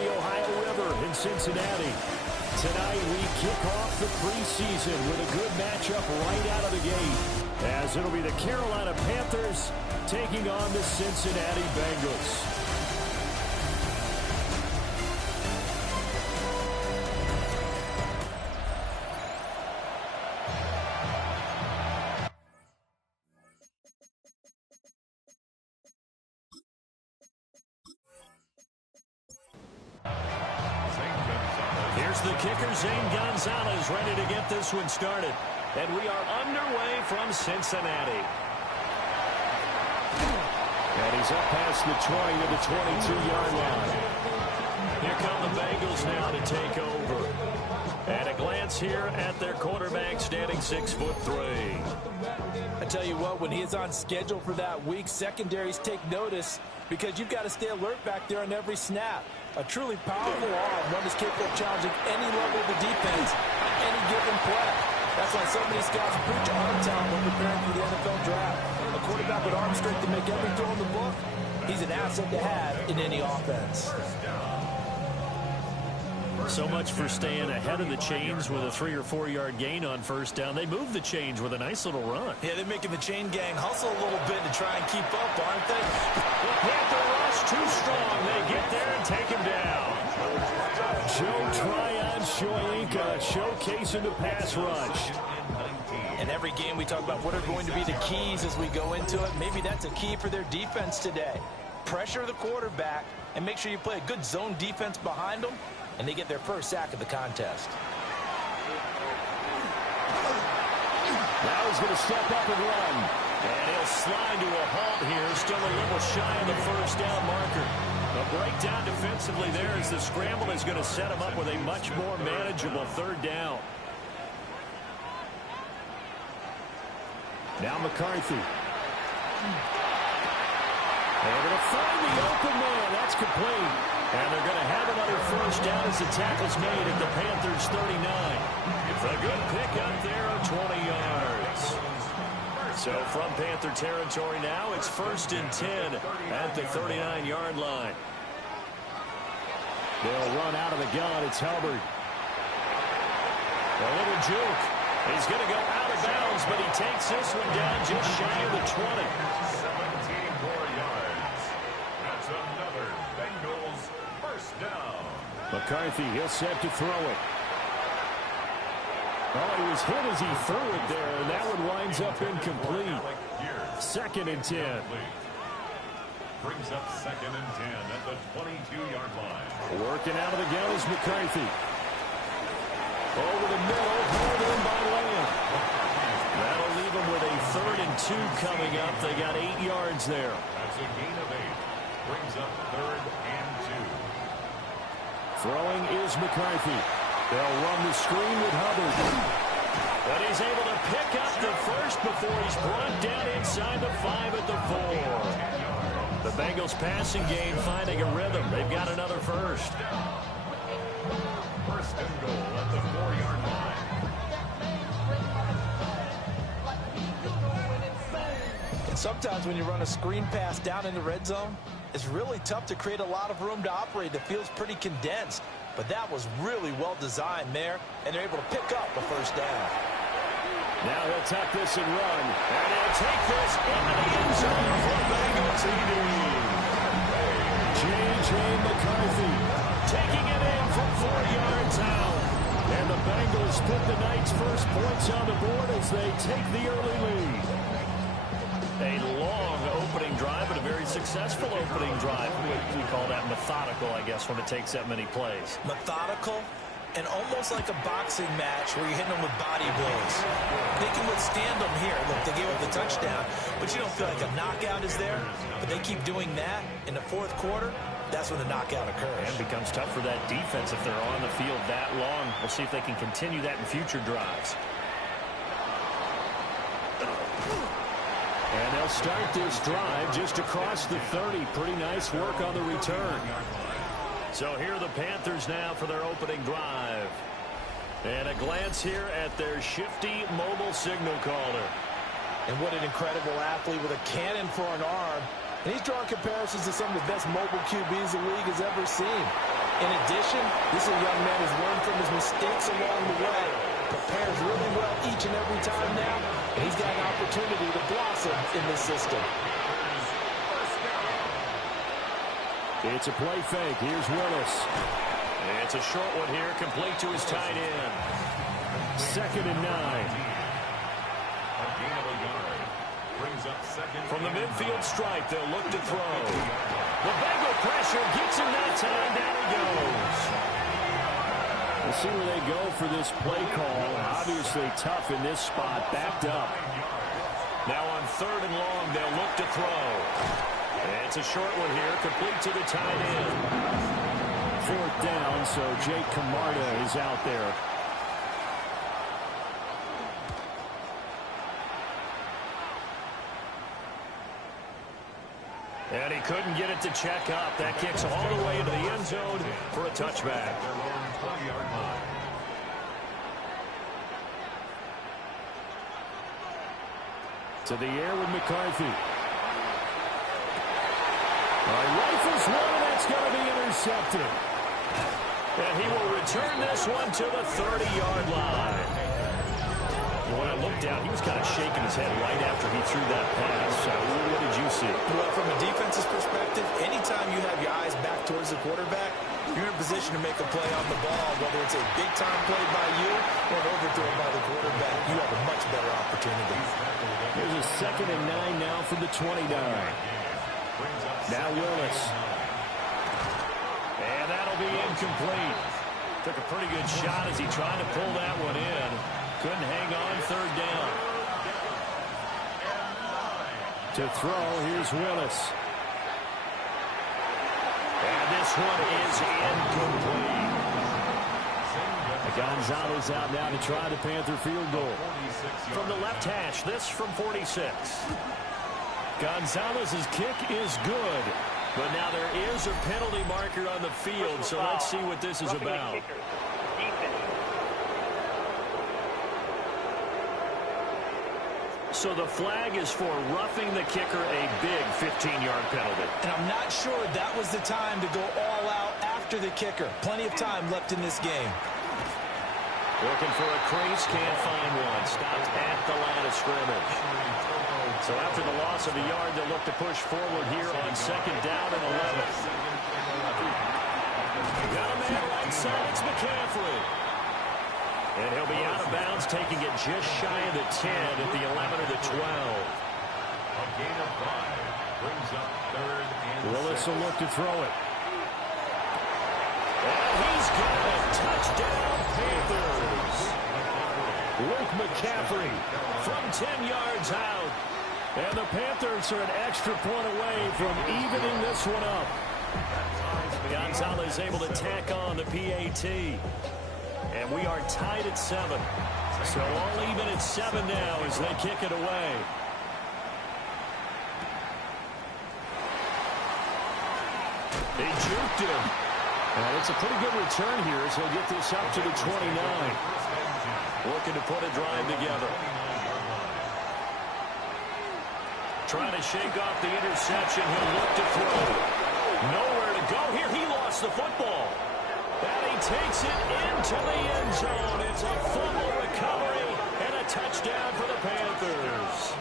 the Ohio River in Cincinnati. Tonight we kick off the preseason with a good matchup right out of the gate, as it'll be the Carolina Panthers taking on the Cincinnati Bengals. Here's the kicker, Zane Gonzalez, ready to get this one started. And we are underway from Cincinnati. And he's up past the 20 to the 22-yard line. Here come the Bengals now to take over. And a glance here at their quarterback, standing 6'3". I tell you what, when he is on schedule for that week, secondaries take notice because you've got to stay alert back there on every snap. A truly powerful arm, one is capable of challenging any level of the defense on any given play. That's why so many scouts preach arm talent when preparing for the NFL draft. A quarterback with arm strength to make every throw in the book, he's an asset to have in any offense. So much for staying ahead of the chains with a 3- or 4-yard gain on first down. They move the chains with a nice little run. Yeah, they're making the chain gang hustle a little bit to try and keep up, aren't they? The Panther rush too strong. They get there and take him down. Joe Tryon Shoyinka showcasing the pass rush. In every game we talk about what are going to be the keys as we go into it. Maybe that's a key for their defense today. Pressure the quarterback and make sure you play a good zone defense behind them, and they get their first sack of the contest. Now he's going to step up and run. And he'll slide to a halt here, still a little shy of the first down marker. A breakdown defensively there as the scramble is going to set him up with a much more manageable third down. Now McCarthy. They're going to find the open man. That's complete. And they're going to have another first down as the tackle's made at the Panthers' 39. It's a good pickup there of 20 yards. So from Panther territory now, it's 1st and 10 at the 39-yard line. They'll run out of the gun. It's Hubbard. A little juke. He's going to go out of bounds, but he takes this one down just shy of the 20. 17 more yards. That's another Bengals first down. McCarthy, he'll set to throw it. Oh, he was hit as he threw it there, and that one winds up incomplete. 2nd and 10. Brings up 2nd and 10 at the 22-yard line. Working out of the gun is McCarthy. Over the middle, pulled in by Lamb. That'll leave them with a 3rd and 2 coming up. They got 8 yards there. That's a gain of 8. Brings up 3rd and 2. Throwing is McCarthy. They'll run the screen with Hubbard. But he's able to pick up the first before he's brought down inside the 5 at the 4. The Bengals passing game finding a rhythm. They've got another first. 1st and goal at the 4-yard line. And sometimes when you run a screen pass down in the red zone, it's really tough to create a lot of room to operate. It feels pretty condensed. But that was really well designed there, and they're able to pick up the first down. Now he'll tuck this and run. And he'll take this into the end zone for a Bengal TD. J.J. McCarthy taking it in from 4 yards out. And the Bengals put the Knights' first points on the board as they take the early lead. A long opening drive, but a very successful opening drive. We call that methodical, I guess, when it takes that many plays. Methodical and almost like a boxing match where you're hitting them with body blows. They can withstand them here. Look, they gave up the touchdown, but you don't feel like a knockout is there. But they keep doing that in the 4th quarter. That's when the knockout occurs. And it becomes tough for that defense if they're on the field that long. We'll see if they can continue that in future drives. And they'll start this drive just across the 30. Pretty nice work on the return. So here are the Panthers now for their opening drive. And a glance here at their shifty mobile signal caller. And what an incredible athlete with a cannon for an arm. And he's drawing comparisons to some of the best mobile QBs the league has ever seen. In addition, this is a young man who's learned from his mistakes along the way. Prepares really well each and every time now, and he's got an opportunity to blossom in this system. It's a play fake. Here's Willis. It's a short one here, complete to his tight end. 2nd and 9. A gain of a yard. Brings up second. From the midfield stripe, they'll look to throw. The Bengal pressure gets him that time. Down he goes. We'll see where they go for this play call. Obviously tough in this spot, backed up. Now on 3rd and long, they'll look to throw. It's a short one here, complete to the tight end. 4th down, so Jake Camarda is out there. And he couldn't get it to check up. That kicks all the way into the end zone for a touchback. To the air with McCarthy. Rifles one, and that's going to be intercepted. And he will return this one to the 30-yard line. When I looked down, he was kind of shaking his head right after he threw that pass. So what did you see? Well, from a defense's perspective, anytime you have your eyes back towards the quarterback, you're in a position to make a play on the ball, whether it's a big-time play by you or an overthrow by the quarterback. You have a much better opportunity. Here's a 2nd and 9 now from the 29. Now Willis. And that'll be incomplete. Took a pretty good shot as he tried to pull that one in. Couldn't hang on. 3rd down. To throw, here's Willis. And this one is incomplete. Gonzalez out now to try the Panther field goal. From the left hash, this from 46. Gonzalez's kick is good, but now there is a penalty marker on the field, so let's see what this is about. So the flag is for roughing the kicker, a big 15-yard penalty. And I'm not sure that was the time to go all out after the kicker. Plenty of time left in this game. Looking for a crease, can't find one. Stopped at the line of scrimmage. So after the loss of a yard, they'll look to push forward here on 2nd down and 11. Got a man right side, it's McCaffrey. And he'll be out of bounds, taking it just shy of the 10 at the 11 or the 12. A gain of 5 brings up 3rd and Willis will look to throw it. And he's got a touchdown, Panthers. Luke McCaffrey from 10 yards out. And the Panthers are an extra point away from evening this one up. Gonzalez able to tack on the PAT. And we are tied at 7. So all even at 7 now as they kick it away. They juked him. And it's a pretty good return here as he'll get this up to the 29. Looking to put a drive together. Trying to shake off the interception. He'll look to throw. Nowhere to go here. He lost the football. And he takes it into the end zone. It's a fumble recovery and a touchdown for the Panthers.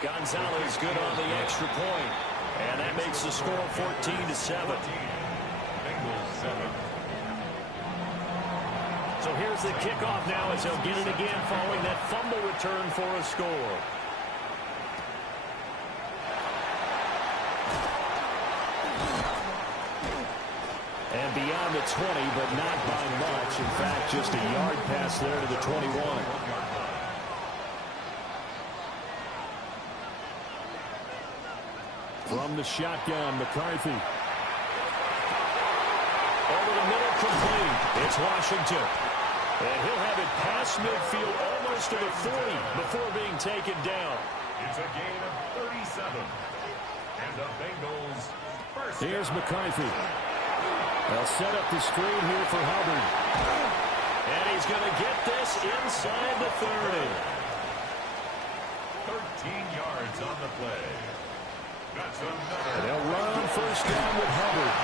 Gonzalez good on the extra point. And that makes the score 14-7. Bengals 7. So here's the kickoff now as he'll get it again following that fumble return for a score. And beyond the 20, but not by much. In fact, just a yard pass there to the 21. From the shotgun, McCarthy. Over the middle, complete. It's Washington. And he'll have it past midfield almost to the 40 before being taken down. It's a gain of 37. And the Bengals first. Here's McCarthy. They'll set up the screen here for Hubbard. And he's going to get this inside the 30. 13 yards on the play. And they'll run on first down with Hubbard.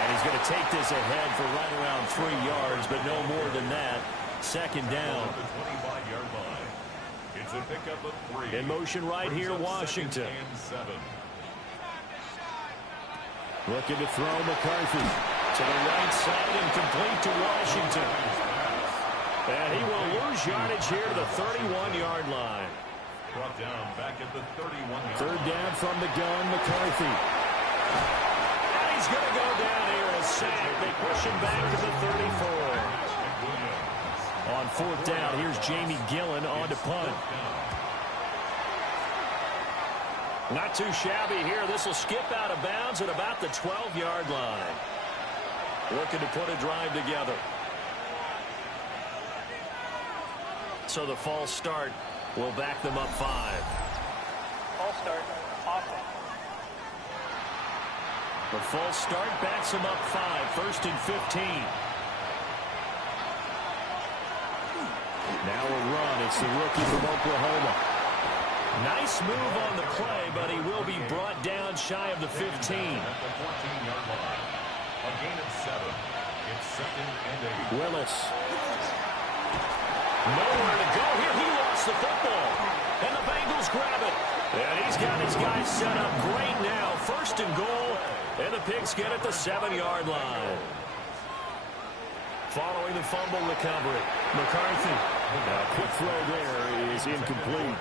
And he's going to take this ahead for right around 3 yards, but no more than that. Second down. It's a pickup of 3. In motion right here, Washington. Looking to throw McCarthy to the right side and complete to Washington. And he will lose yardage here to the 31-yard line. Brought down back at the 31-yard. Third down from the gun, McCarthy. And he's going to go down here as sacked. They push him back to the 34. On fourth down, here's Jamie Gillen on to punt. Not too shabby here. This will skip out of bounds at about the 12-yard line. Looking to put a drive together. So the false start will back them up 5. False start, offense. The false start backs them up 5. First and 15. Now a run. It's the rookie from Oklahoma. Nice move on the play, but he will be brought down shy of the 15. At the 14-yard line. A gain of 7. It's second and 8. Willis. Nowhere to go here. He lost the football. And the Bengals grab it. And he's got his guys set up great now. First and goal. And the Pigs get at the 7-yard line. Following the fumble recovery. McCarthy. A quick throw there is incomplete.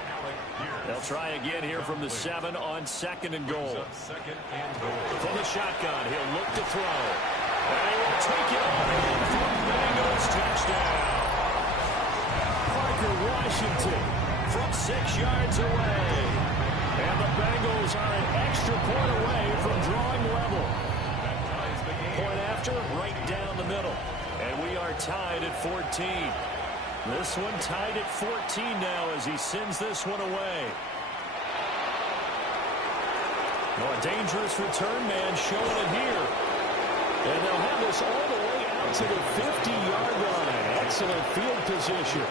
They'll try again here from the 7 on second and goal. From the shotgun, he'll look to throw. And he will take it on in for Bengals touchdown. Parker Washington from 6 yards away. And the Bengals are an extra point away from drawing level. Point after, right down the middle. And we are tied at 14. This one tied at 14 now as he sends this one away. Oh, a dangerous return man showing it here. And they'll have this all the way out to the 50-yard line. Excellent field position.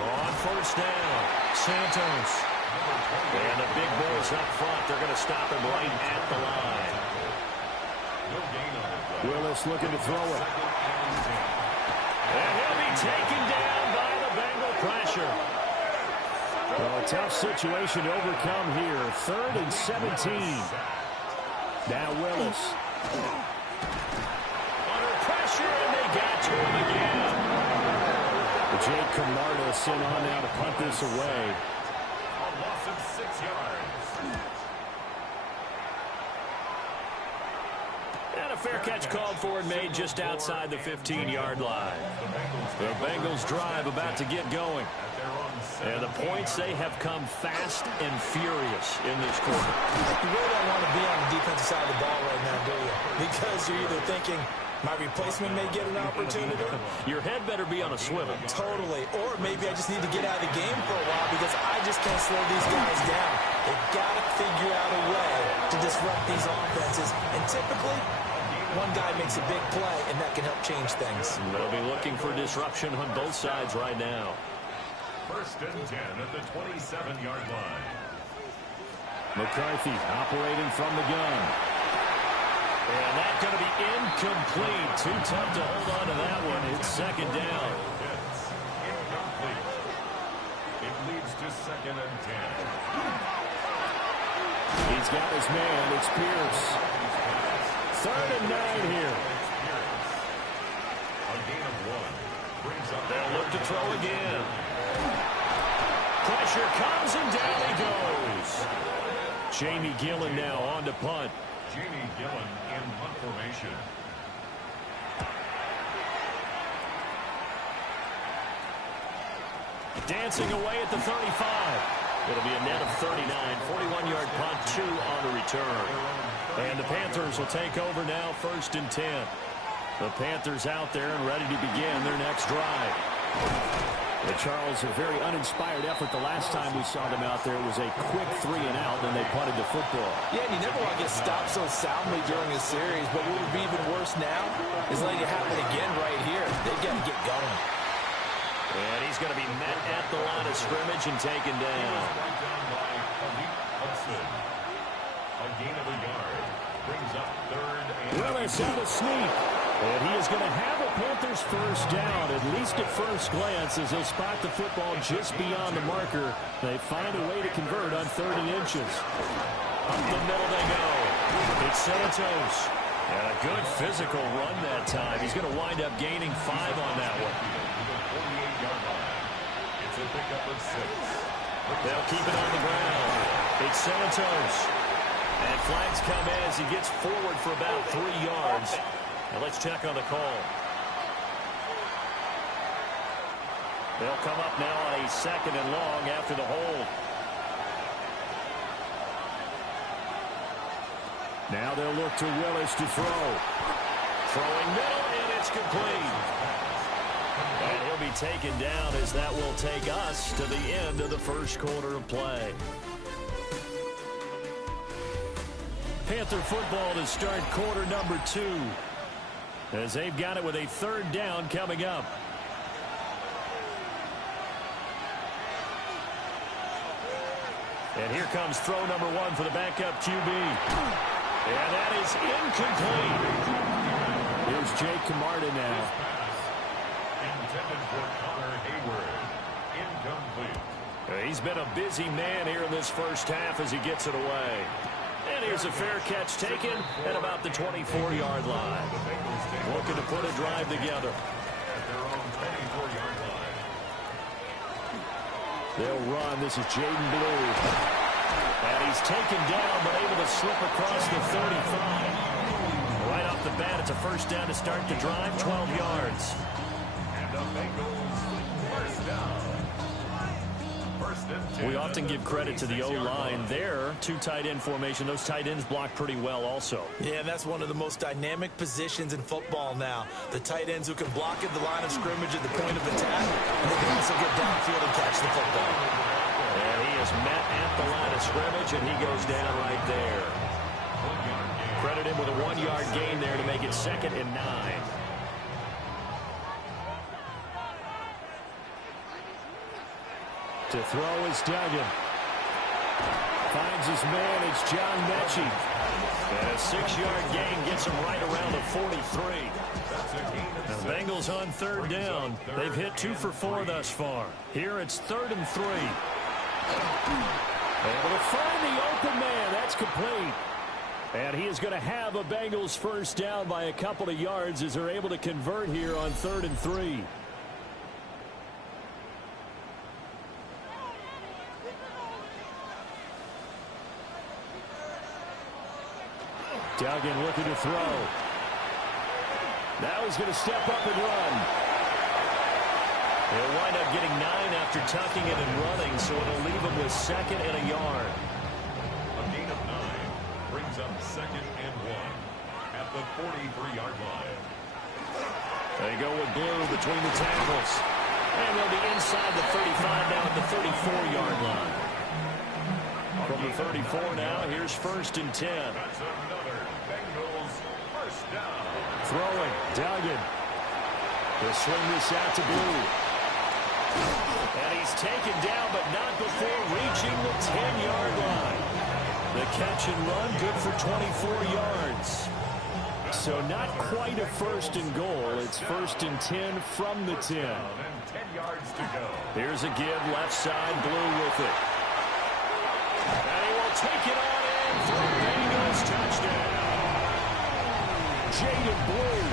On first down, Santos. And the big boys up front, they're going to stop him right at the line. Willis looking to throw it. And he'll be taken down by the Bengal pressure. Well, a tough situation to overcome here. 3rd and 17. Now Willis. Under pressure, and they got to him again. Jake Camarda sent on now to punt this away. A loss of 6 yards. And a fair catch called for and made just outside the 15-yard line. The Bengals drive about to get going. And the points, they have come fast and furious in this quarter. You really don't want to be on the defensive side of the ball right now, do you? Because you're either thinking, my replacement may get an opportunity. Your head better be on a swivel. Totally. Or maybe I just need to get out of the game for a while because I just can't slow these guys down. They've got to figure out a way to disrupt these offenses. And typically, one guy makes a big play, and that can help change things. They'll be looking for disruption on both sides right now. First and 10 at the 27-yard line. McCarthy operating from the gun. And that's going to be incomplete. Too tough to hold on to that one. It's second down. It's incomplete. It leads to second and 10. He's got his man. It's Pierce. 3rd and 9 here. A gain of 1. Brings up. They'll look to throw again. Pressure comes and down he goes. Jamie Gillen now on to punt. Jamie Gillen in punt formation. Dancing away at the 35. It'll be a net of 39. 41-yard punt, 2 on the return. And the Panthers will take over now, 1st and 10. The Panthers out there and ready to begin their next drive. Charles, a very uninspired effort the last time we saw them out there. It was a quick 3 and out, and they punted the football. Yeah, and you never want to get stopped so soundly during a series, but what would be even worse now is letting it happen again right here. They've got to get going. And he's going to be met at the line of scrimmage and taken down. A gain of a yard. Brings up third and... Willis out of sneak. And he is going to have a Panthers first down, at least at first glance, as they'll spot the football just beyond the marker. They find a way to convert on 3rd and inches. Up the middle they go. It's Santos. And a good physical run that time. He's going to wind up gaining 5 on that one. 48-yard line. It's a pickup of 6. They'll keep it on the ground. It's Santos. And flags come as he gets forward for about 3 yards. Now let's check on the call. They'll come up now on a 2nd and long after the hold. Now they'll look to Willis to throw. Throwing middle, and it's complete. And he'll be taken down as that will take us to the end of the first quarter of play. Panther football to start quarter number 2. As they've got it with a 3rd down coming up. And here comes throw number 1 for the backup QB. And that is incomplete. Here's Jake Camarda now. Intended for Connor Hayward. Incomplete. He's been a busy man here in this first half as he gets it away. And here's a fair catch taken at about the 24-yard line. Looking to put a drive together. At their own 24-yard line. They'll run. This is Jaden Blue. And he's taken down but able to slip across the 35. Right off the bat, it's a first down to start the drive, 12 yards. And the Bengals first down. We often give credit to the O-line there. 2 tight end formation. Those tight ends block pretty well also. Yeah, and that's one of the most dynamic positions in football now. The tight ends who can block at the line of scrimmage at the point of attack, and they can also get downfield and catch the football. And he is met at the line of scrimmage, and he goes down right there. Credit him with a 1-yard gain there to make it 2nd and 9. To throw is Duggan. Finds his man. It's John Mechie. And a 6-yard gain gets him right around the 43. Now the Bengals on 3rd down. They've hit 2 for 4 thus far. Here it's 3rd and 3. Able to find the open man. That's complete. And he is going to have a Bengals first down by a couple of yards as they're able to convert here on 3rd and 3. Duggan looking to throw. Now he's going to step up and run. He'll wind up getting 9 after tucking it and running, so it'll leave him with 2nd and a yard. A gain of 9 brings up 2nd and 1 at the 43-yard line. They go with Blue between the tackles. And they'll be inside the 35 now at the 34-yard line. From the 34 now, here's 1st and 10. That's another Bengals first down. Throwing, Duggan. They'll swing this out to Blue. And he's taken down, but not before reaching the 10-yard line. The catch and run, good for 24 yards. So not quite a 1st and goal. It's 1st and 10 from the 10. And 10 yards to go. Here's a give, left side, Blue with it. And he will take it on in for a Bengals touchdown. Jaden Blue,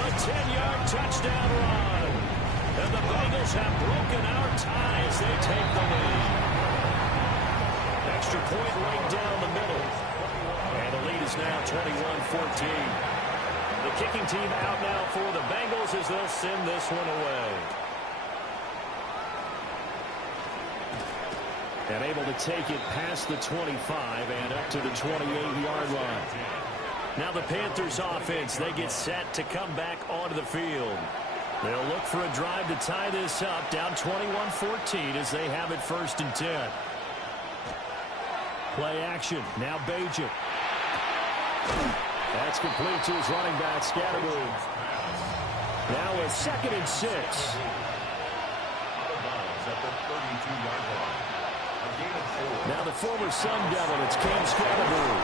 a 10-yard touchdown run. And the Bengals have broken our tie as they take the lead. Extra point right down the middle. And the lead is now 21-14. The kicking team out now for the Bengals as they'll send this one away. And able to take it past the 25 and up to the 28-yard line. Now the Panthers offense, they get set to come back onto the field. They'll look for a drive to tie this up, down 21-14 as they have it 1st and 10. Play action, now Bajan. That's complete to his running back, Scatterboom. Now a 2nd and 6. 32-yard line. A gain of 4. Now the former Sun Devil, it's Cam Scatterbury.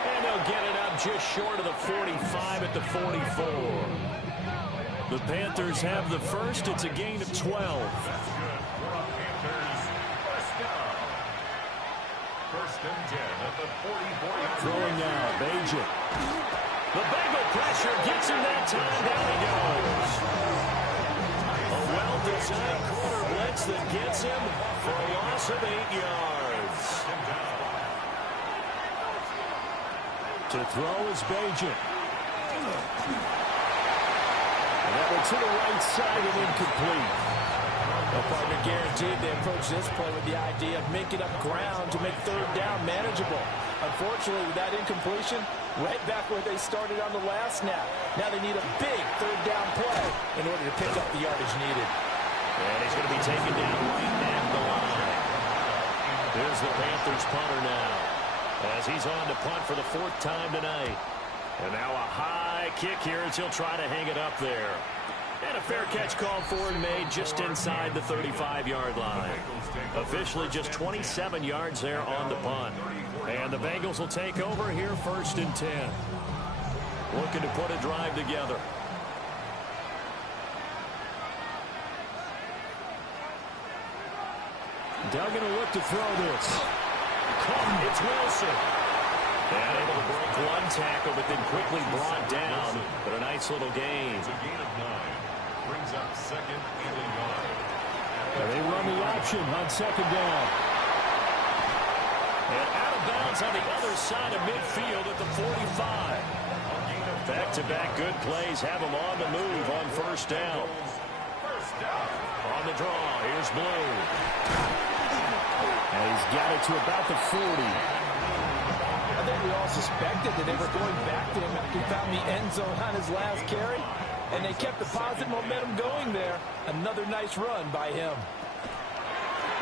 And they'll get it up just short of the 45 at the 44. The Panthers have the first. It's a gain of 12. That's good for a Panthers first down. First and 10 at the 44-yard line. Throwing now, Bajan. The Bengal pressure gets him that time. Down he goes. A well-designed corner blitz that gets him for a loss of 8 yards. To throw is Bajan. And that one to the right side and incomplete. The partner guaranteed they approach this play with the idea of making up ground to make third down manageable. Unfortunately, with that incompletion, right back where they started on the last snap. Now they need a big third down play in order to pick up the yardage needed. And he's going to be taken down right at the line. Here's the Panthers punter now, as he's on to punt for the 4th time tonight. And now a high kick here as he'll try to hang it up there. And a fair catch called for and made just inside the 35-yard line. Officially just 27 yards there on the punt. And the Bengals will take over here 1st and 10. Looking to put a drive together. Duggan will look to throw this. It's Wilson. And able to break one tackle, but then quickly brought down. But a nice little gain. It's a gain of 9. Brings up 2nd and a yard. And they run the option on 2nd down. And out of bounds on the other side of midfield at the 45. Back-to-back good plays have them on the move on 1st down. First down. On the draw, here's Blue. And he's got it to about the 40. I think we all suspected that they were going back to him after he found the end zone on his last carry. And they kept the positive momentum going there. Another nice run by him.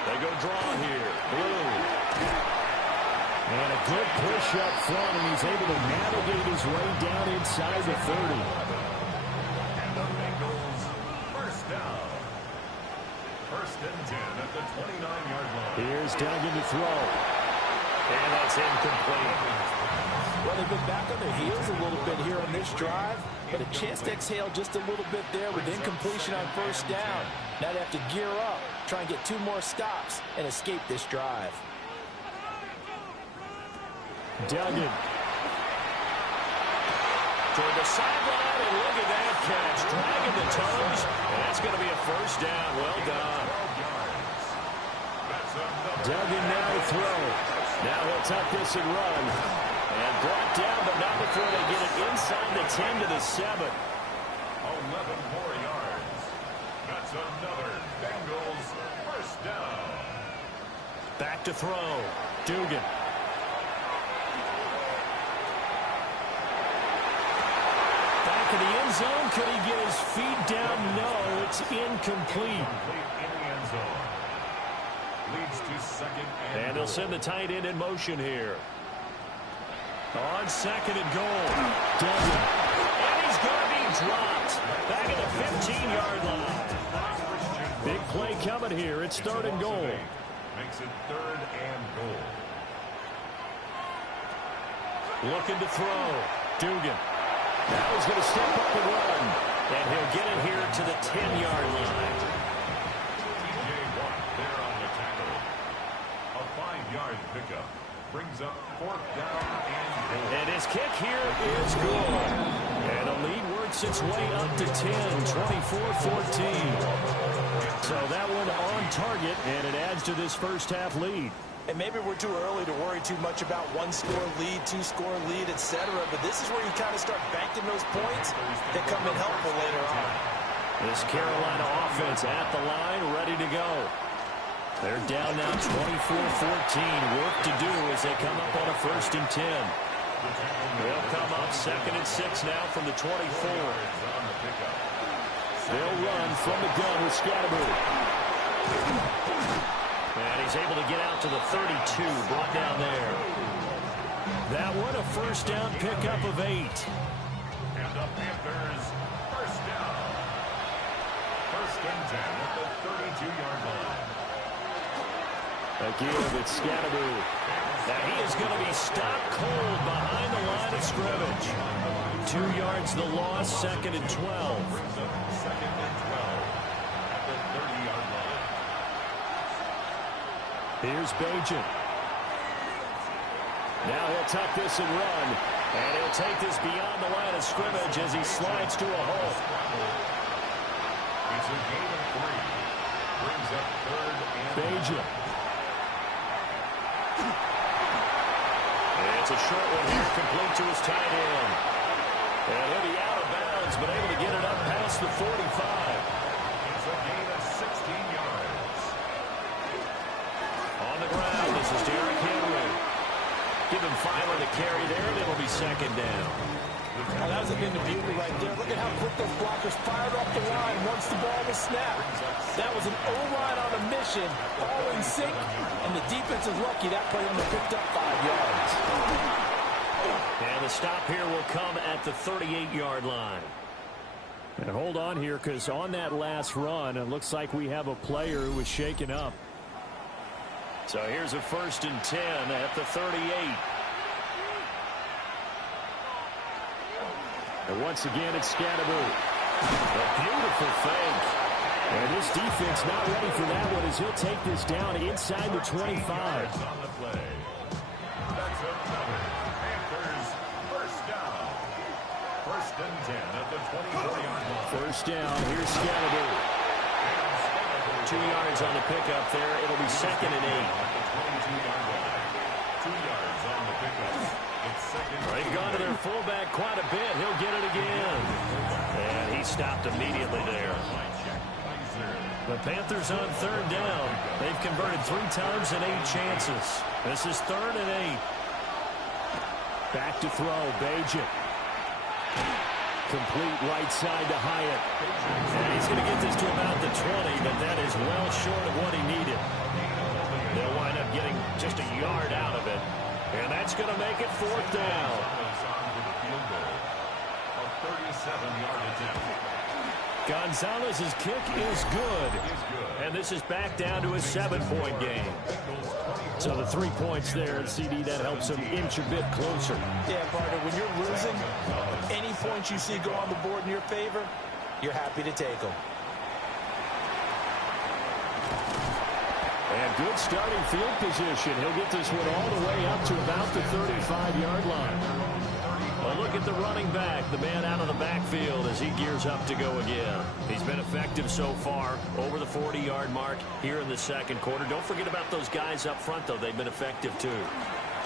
They go draw here. Blue. And a good push up front, and he's able to navigate his way down inside the 30. And the Bengals first down. 1st and 10 at the 29-yard line. Here's Duggan to throw. And that's incomplete. Well, they've been back on their heels a little bit here on this drive, but a chance to exhale just a little bit there with incompletion on 1st down. Now they have to gear up, try and get 2 more stops, and escape this drive. Duggan. Toward the sideline, and look at that catch. Dragging the toes, and that's going to be a 1st down. Well done. Duggan now to throw. Now he'll tuck this and run. And brought down, but not before they get it inside the 10 to the 7. 11 more yards. That's another Bengals first down. Back to throw. Dugan. Back in the end zone. Could he get his feet down? No, it's incomplete. Complete in the end zone. Leads to 2nd And they'll send the tight end in motion here. On 2nd and goal. Duggan. And he's going to be dropped. Back at the 15-yard line. Big play coming here. It's 3rd and goal. Makes it 3rd and goal. Looking to throw. Dugan. Now he's going to step up and run. And he'll get it here to the 10-yard line. TJ Watt there on the tackle. A 5-yard pickup. Brings up 4th down and goal. And his kick here is good. And the lead works its way up to 10, 24-14. So that one on target, and it adds to this first half lead. And maybe we're too early to worry too much about 1-score lead, 2-score lead, etc. But this is where you kind of start banking those points that come in helpful later on. This Carolina offense at the line, ready to go. They're down now 24-14. Work to do as they come up on a 1st and 10. They'll come up 2nd and 6 now from the 24. They'll run from the gun with Scatterbury. And he's able to get out to the 32, brought down there. That one a 1st down pickup of 8. And the Panthers first down. 1st and 10 at the 32-yard line. Again, it's Scatteroo. Now he is going to be stopped cold behind the line of scrimmage. 2 yards the loss, 2nd and 12. Brings up 2nd and 12 at the 30-yard line. Here's Bajan. Now he'll tuck this and run. And he'll take this beyond the line of scrimmage as he slides to a hole. It's a gain of 3. Brings up 3rd and Bajan. It's a short one here, complete to his tight end. And he'll be out of bounds, but able to get it up past the 45. It's a gain of 16 yards. On the ground, this is Derrick Henry. Give him 5 on the carry there, and it'll be 2nd down. Well, that was a bit of beauty right there. Look at how quick those blockers fired off the line once the ball was snapped. That was an O-line on a mission, all in sync, and the defense is lucky that play only picked up 5 yards. And the stop here will come at the 38-yard line. And hold on here, because on that last run, it looks like we have a player who was shaken up. So here's a 1st and 10 at the 38. And once again, it's Scatteroo. A beautiful fake. And this defense not ready for that one as he'll take this down inside the 25. On the play. That's another Panthers first down. 1st and 10 at the 24-yard line. First down, here's Scatteroo. 2 yards on the pickup there. It'll be 2nd and 8. At the 22-yard line. 2 yards on the pickup. It's 2nd. They've gone to their fullback quite a bit. He'll get it again. And he stopped immediately there. The Panthers on 3rd down. They've converted 3 times and 8 chances. This is 3rd and 8. Back to throw, Bajan. Complete right side to Hyatt. And he's going to get this to about the 20, but that is well short of what he needed. They'll wind up getting just a yard out of it. And that's going to make it 4th down. A 37-yard attempt. Gonzalez's kick is good. And this is back down to a 7-point game. So the 3 points there, CD, that helps him inch a bit closer. Yeah, partner, when you're losing, any points you see go on the board in your favor, you're happy to take them. And good starting field position. He'll get this one all the way up to about the 35-yard line. A look at the running back, the man out of the backfield as he gears up to go again. He's been effective so far, over the 40-yard mark here in the 2nd quarter. Don't forget about those guys up front, though. They've been effective, too.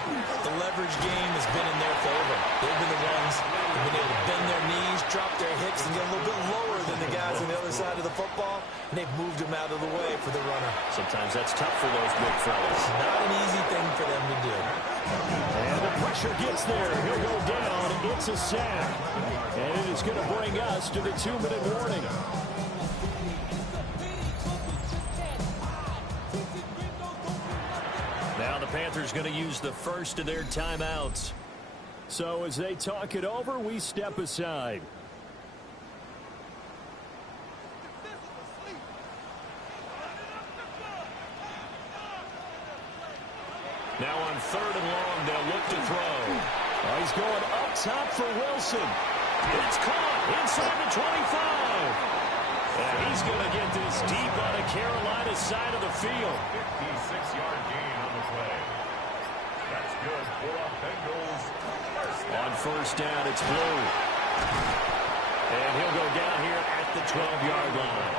The leverage game has been in their favor. They've been the ones who've been able to bend their knees, drop their hips, and get a little bit lower than the guys on the other side of the football, and they've moved them out of the way for the runner. Sometimes that's tough for those big fellas. Not an easy thing for them to do. And the pressure gets there. He'll go down. It's a sack. And it is going to bring us to the 2-minute warning. Now the Panthers going to use the first of their timeouts. So as they talk it over, we step aside. Now on 3rd and long, they'll look to throw. Oh, he's going up top for Wilson. It's caught inside the 25. And he's going to get this deep on the Carolina side of the field. 56-yard gain on the play. That's good for the Bengals. On 1st down, it's Blue. And he'll go down here at the 12-yard line.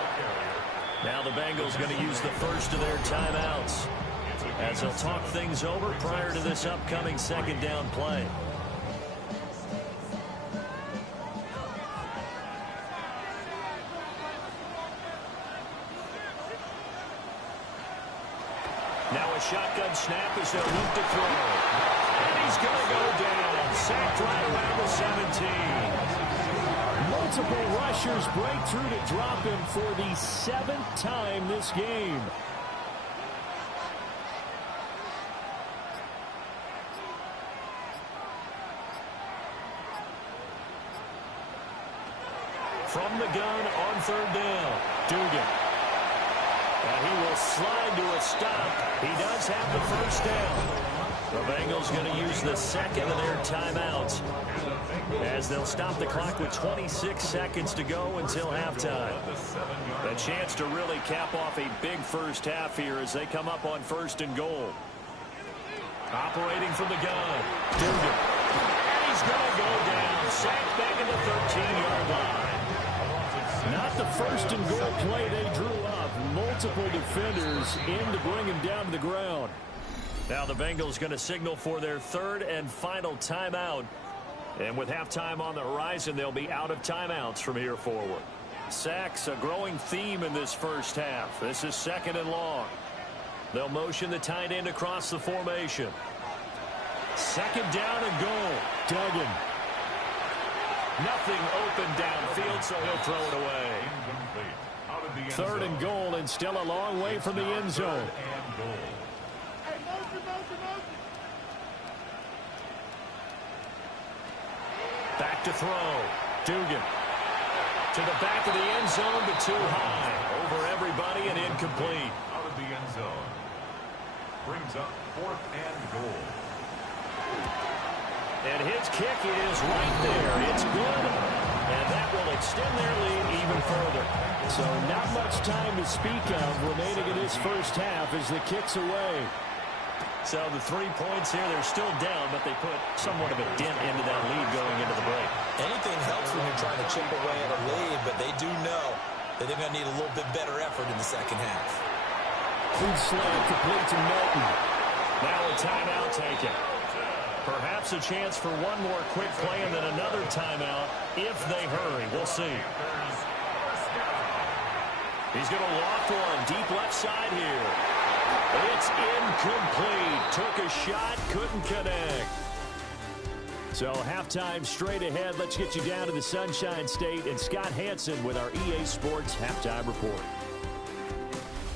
Now the Bengals going to use the first of their timeouts as they'll talk things over prior to this upcoming 2nd down play. Now a shotgun snap as they'll look to throw. And he's going to go down. Sacked right around the 17. Multiple rushers break through to drop him for the 7th time this game. from the gun on third down. Dugan. And he will slide to a stop. He does have the first down. The Bengals going to use the second of their timeouts as they'll stop the clock with 26 seconds to go until halftime. A chance to really cap off a big first half here as they come up on first and goal. Operating from the gun. Dugan. And he's going to go down. Sacked back at the 13-yard line. Not the first and goal play they drew up. Multiple defenders in to bring him down to the ground. Now the Bengals going to signal for their third and final timeout. And with halftime on the horizon, they'll be out of timeouts from here forward. Sacks, a growing theme in this first half. This is second and long. They'll motion the tight end across the formation. Second down and goal. Duggan. Nothing open downfield, so he'll throw it away. Third and goal, and still a long way from the end zone. Back to throw. Dugan. To the back of the end zone, but too high. Over everybody and incomplete. Out of the end zone. Brings up fourth and goal. And his kick is right there. It's good. And that will extend their lead even further. So not much time to speak of remaining in this first half as the kick's away. So the 3 points here, they're still down, but they put somewhat of a dent into that lead going into the break. Anything helps when you're trying to chip away at a lead, but they do know that they're going to need a little bit better effort in the second half. Food slant complete to Milton. Now a timeout taken. Perhaps a chance for one more quick play and then another timeout if they hurry. We'll see. He's going to loft one deep left side here. It's incomplete. Took a shot, couldn't connect. So halftime straight ahead. Let's get you down to the Sunshine State and Scott Hansen with our EA Sports Halftime Report.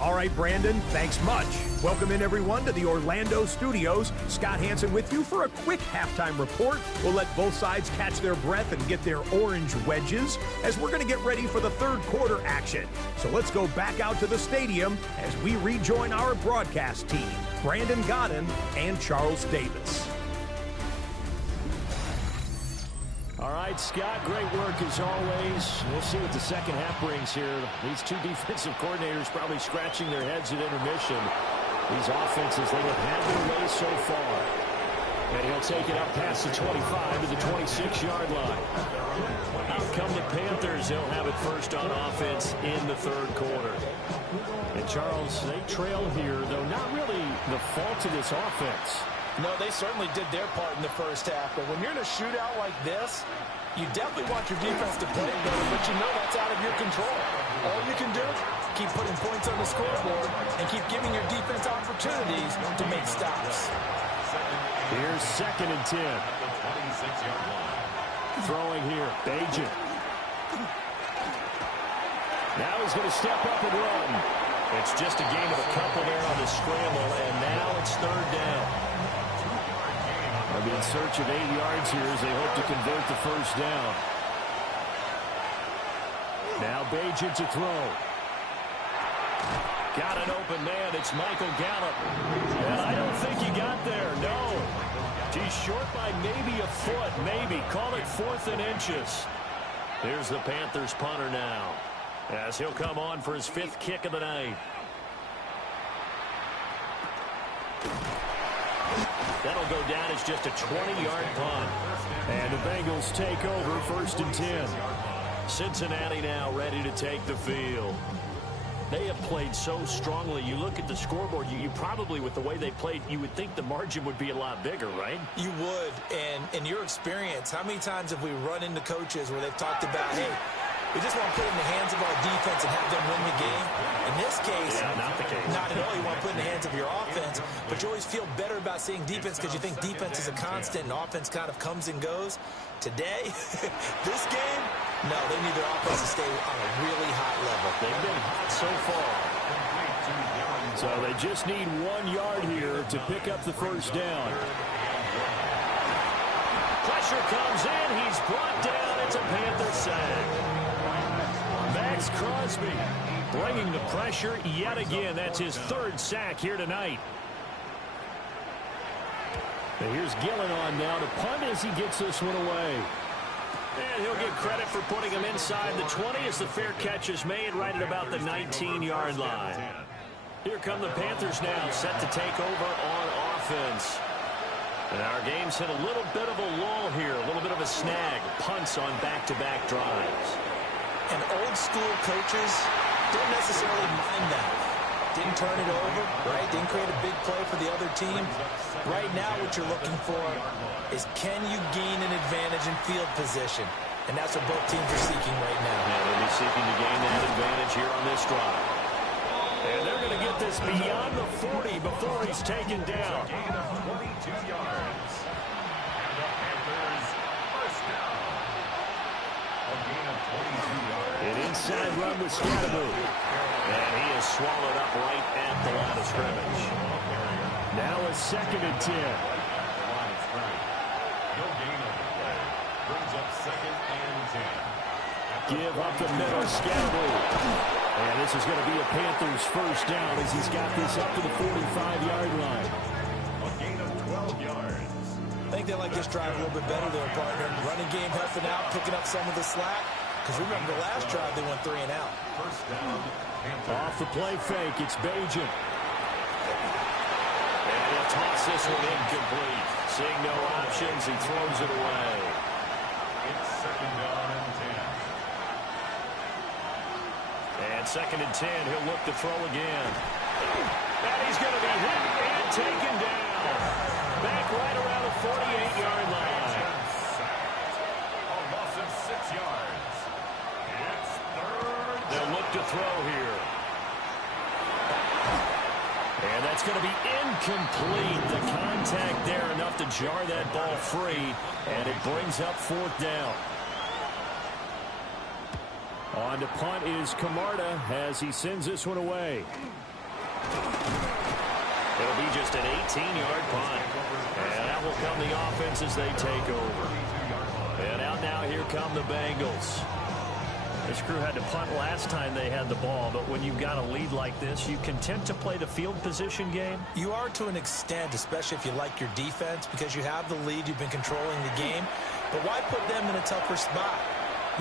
All right, Brandon, thanks much. Welcome in, everyone, to the Orlando studios. Scott Hansen with you for a quick halftime report. We'll let both sides catch their breath and get their orange wedges as we're going to get ready for the third quarter action. So let's go back out to the stadium as we rejoin our broadcast team, Brandon Godden and Charles Davis. All right, Scott, great work as always. We'll see what the second half brings here. These two defensive coordinators probably scratching their heads at intermission. These offenses, they have had their way so far. And he'll take it up past the 25 to the 26-yard line. Out come the Panthers. They'll have it first on offense in the third quarter. And Charles, they trail here, though not really the fault of this offense. No, they certainly did their part in the first half. But when you're in a shootout like this, you definitely want your defense to play better, but you know that's out of your control. All you can do, keep putting points on the scoreboard and keep giving your defense opportunities to make stops. Here's second and 10. Throwing here, Bajan. Now he's going to step up and run. It's just a game of a couple there on the scramble, and now it's third down. They'll be in search of 8 yards here as they hope to convert the first down. Now Bajan to throw. Got an open man. It's Michael Gallup. And I don't think he got there. No. He's short by maybe a foot. Maybe. Call it 4th and inches. Here's the Panthers punter now as he'll come on for his 5th kick of the night. That'll go down as just a 20-yard punt. And the Bengals take over first and 10. Cincinnati now ready to take the field. They have played so strongly. You look at the scoreboard, you probably, with the way they played, you would think the margin would be a lot bigger, right? You would. And in your experience, how many times have we run into coaches where they've talked about, hey, we just want to put it in the hands of our defense and have them win the game? In this case, not the case. Not at all. You want to put it in the hands of your offense, but you always feel better about seeing defense because you think defense is a constant and offense kind of comes and goes. Today, this game, no, they need their offense to stay on a really hot level. They've been hot so far. So they just need 1 yard here to pick up the first down. Pressure comes in. He's brought down. It's a Panther sack. Max Crosby bringing the pressure yet again. That's his third sack here tonight. And here's Gillen on now to punt as he gets this one away. And he'll get credit for putting him inside the 20 as the fair catch is made right at about the 19-yard line. Here come the Panthers now, set to take over on offense. And our game's hit a little bit of a lull here, a little bit of a snag. Punts on back-to-back drives. And old-school coaches don't necessarily mind that. Didn't turn it over, right? Didn't create a big play for the other team. Right now what you're looking for is can you gain an advantage in field position? And that's what both teams are seeking right now. Yeah, they'll be seeking to gain that advantage here on this drive. And they're going to get this beyond the 40 before he's taken down. Gain of 22 yards. And the Panthers first down. A gain of 22 yards. An inside run with Scatterboot. And he is swallowed up right at the line of scrimmage. Now a 2nd and 10. No gain on the play. Brings up 2nd and 10. Give up the middle, Scatterboot. And this is going to be a Panthers first down as he's got this up to the 45-yard line. A gain of 12 yards. I think they like this drive a little bit better there, partner. Running game helping out, picking up some of the slack. Because remember, the last drive they went 3 and out. First down. Off the play fake, it's Bajan. And he'll toss this one incomplete. Seeing no options, he throws it away. It's 2nd down and 10. And 2nd and 10, he'll look to throw again. And he's going to be hit and taken down. Back right around the 48-yard line. A loss of 6 yards. It's 3rd. They'll look to throw here. And that's going to be incomplete. The contact there enough to jar that ball free. And it brings up 4th down. On to punt is Camarda as he sends this one away. It'll be just an 18-yard punt. And that will come the offense as they take over. And out now, here come the Bengals. This crew had to punt last time they had the ball, but when you've got a lead like this, you content to play the field position game? You are to an extent, especially if you like your defense, because you have the lead, you've been controlling the game. But why put them in a tougher spot?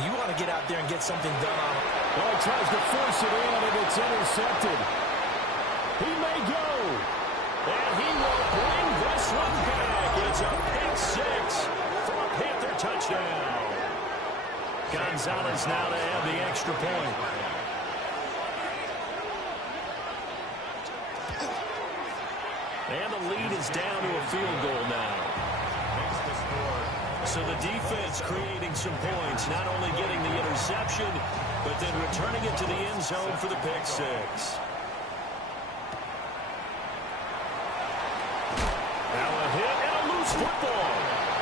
You want to get out there and get something done on it. Well, he tries to force it in, and it's intercepted. He may go. And he will bring this one back. It's a pick 6 for a Panther touchdown. Gonzalez now to have the extra point. And the lead is down to a field goal now. So the defense creating some points, not only getting the interception, but then returning it to the end zone for the pick 6. Now a hit and a loose football.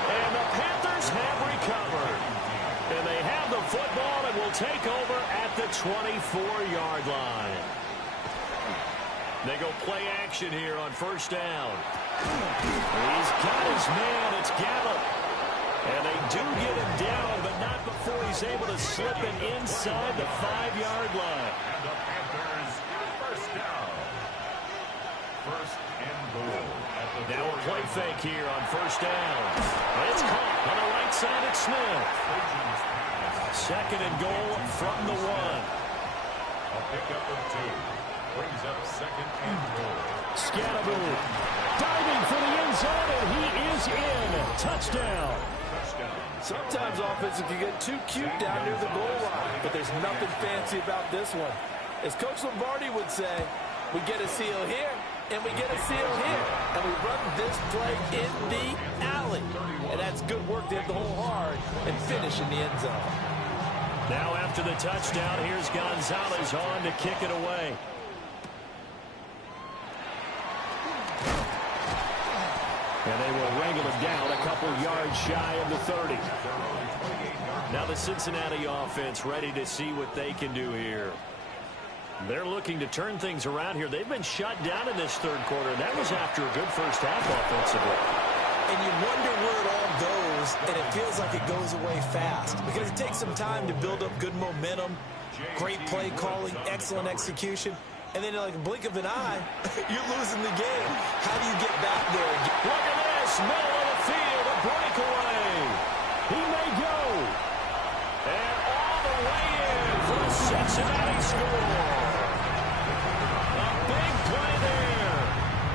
And the Panthers have recovered. And they have the football and will take over at the 24-yard line. They go play action here on first down. He's got his man. It's Gallup. And they do get him down, but not before he's able to slip it inside the 5-yard line. And the Panthers first down. First and goal. Now a play fake here on first down. It's caught on the right side at Smith. 2nd and goal from the 1. A pickup of 2. Brings up 2nd and goal. Scatterboot diving for the end zone, and he is in. Touchdown. Sometimes offenses can get too cute down near the goal line, but there's nothing fancy about this one. As Coach Lombardi would say, we get a seal here, and we get a seal here, and we run this play in the alley. And that's good work to hit the hole hard and finish in the end zone. Now after the touchdown, here's Gonzalez on to kick it away. And they will wrangle it down a couple yards shy of the 30. Now the Cincinnati offense ready to see what they can do here. They're looking to turn things around here. They've been shut down in this third quarter, and that was after a good first half offensively. And you wonder where it all goes, and it feels like it goes away fast because it takes some time to build up good momentum, Great play calling, excellent execution. And then in like a blink of an eye, you're losing the game. How do you get back there? Look at this, middle of the field, a breakaway. He may go. And all the way in for a Cincinnati score. A big play there.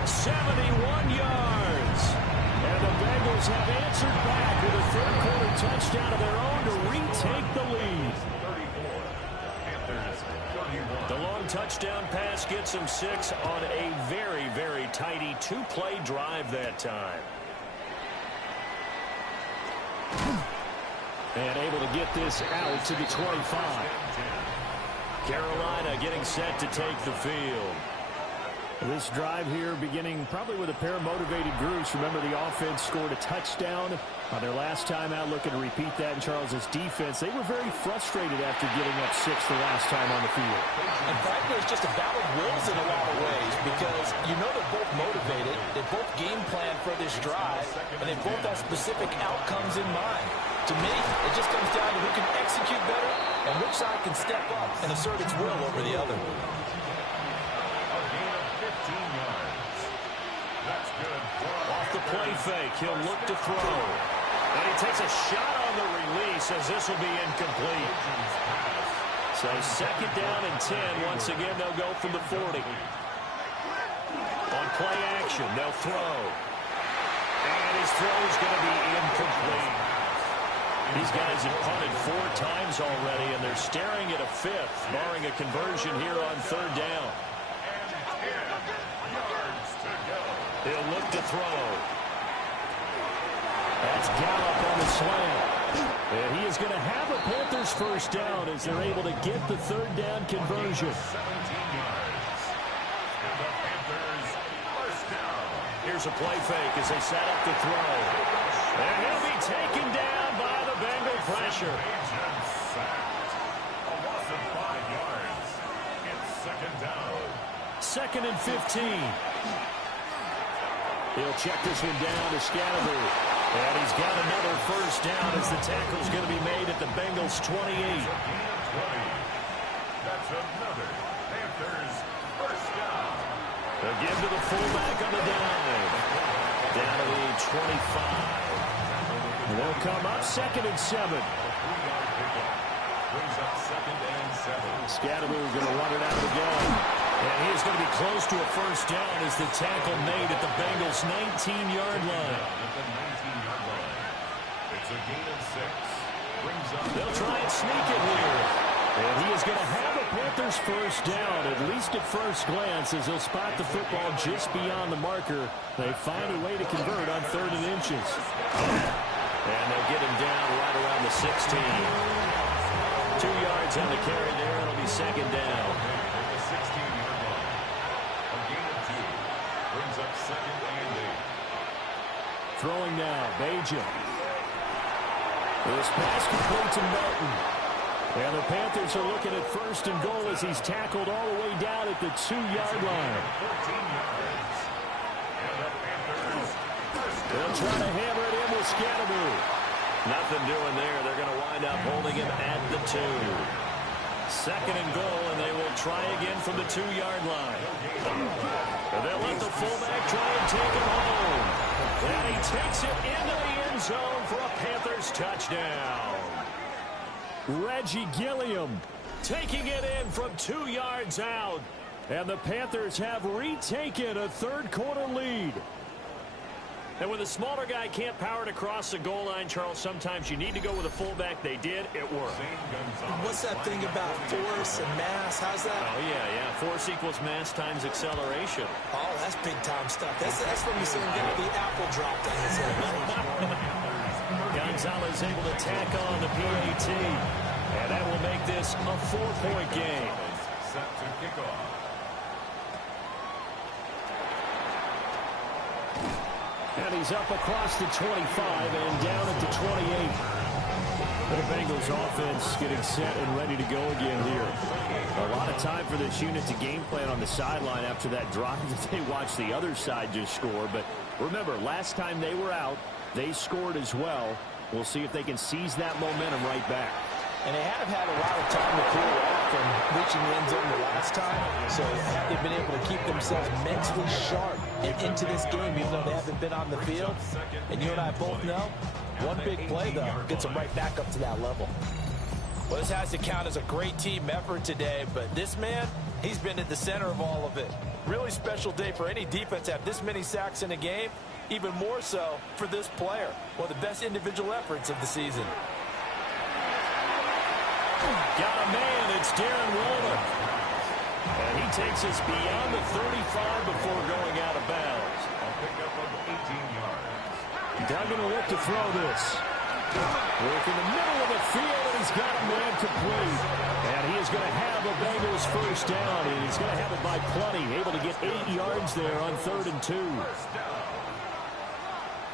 71 yards. And the Bengals have answered back with a third-quarter touchdown of their own to retake the lead. The long touchdown pass gets them 6 on a very, very tidy 2-play drive that time. And able to get this out to the 25. Carolina getting set to take the field. This drive here beginning probably with a pair of motivated groups. Remember, the offense scored a touchdown on their last time out, looking to repeat that in Charles's defense. They were very frustrated after giving up 6 the last time on the field. And frankly, it's just a battle of wills in a lot of ways because you know they're both motivated, they both game plan for this drive, and they both have specific outcomes in mind. To me, it just comes down to who can execute better and which side can step up and assert its will over the other. Off the play fake, he'll look to throw. And he takes a shot on the release as this will be incomplete. So second down and 10. Once again, they'll go from the 40. On play action, they'll throw. And his throw is going to be incomplete. These guys have punted 4 times already, and they're staring at a 5th, barring a conversion here on third down. He'll look to throw. That's Gallup on the slant. And he is going to have a Panthers first down as they're able to get the third down conversion. Here's a play fake as they set up the throw. And he'll be taken down by the Bengal pressure. A loss of 5 yards. It's second down. 2nd and 15. He'll check this one down to Scatterby. And he's got another first down as the tackle's going to be made at the Bengals' 28. That's another Panthers first down. Again to the fullback on the dive. Down to the 25. And they'll come up 2nd and 7. Brings up 2nd and 7. Scatterby going to run it out of the gun. And he is going to be close to a first down as the tackle made at the Bengals' 19-yard line. It's a gain of 6. Brings up. They'll try and sneak it here. And he is going to have a Panthers first down, at least at first glance, as he'll spot the football just beyond the marker. They find a way to convert on 3rd and inches. And they'll get him down right around the 16. 2 yards on the carry there. It'll be second down. Throwing now, Bajan. This pass complete to Melton. And the Panthers are looking at 1st and goal as he's tackled all the way down at the 2-yard line. 14 yards. And the Panthers They'll try to hammer it in with Scatterby. Nothing doing there. They're going to wind up holding him at the 2. 2nd and goal, and they will try again from the 2-yard line. And they'll let the fullback try and take him home. And he takes it into the end zone for a Panthers touchdown. Reggie Gilliam taking it in from 2 yards out. And the Panthers have retaken a third-quarter lead. And when the smaller guy can't power it across the goal line, Charles, sometimes you need to go with a fullback. They did. It worked. What's that thing about force and mass? How's that? Oh, yeah. Force equals mass times acceleration. Oh, that's big-time stuff. That's when you see him get the apple dropped on his head. Gonzalez able to tack on the PAT. And that will make this a 4-point game. set to kick off. And he's up across the 25 and down at the 28. The Bengals offense getting set and ready to go again here. A lot of time for this unit to game plan on the sideline after that drive that they watched the other side just score. But remember, last time they were out, they scored as well. We'll see if they can seize that momentum right back. And they have had a lot of time to cool off. from reaching the end zone the last time. So have they been able to keep themselves mentally sharp and into this game, even though they haven't been on the field? And you and I both know, one big play, though, gets them right back up to that level. Well, this has to count as a great team effort today, but this man, he's been at the center of all of it. Really special day for any defense to have this many sacks in a game, even more so for this player. One of the best individual efforts of the season. Got a man, it's Darren Waller. And he takes us beyond the 35 before going out of bounds. A pickup of 18 yards. Now going to look to throw this. Work in the middle of the field, and he's got a man complete. And he is going to have a Bengals first down. And he's going to have it by plenty. Able to get 8 yards there on 3rd and 2.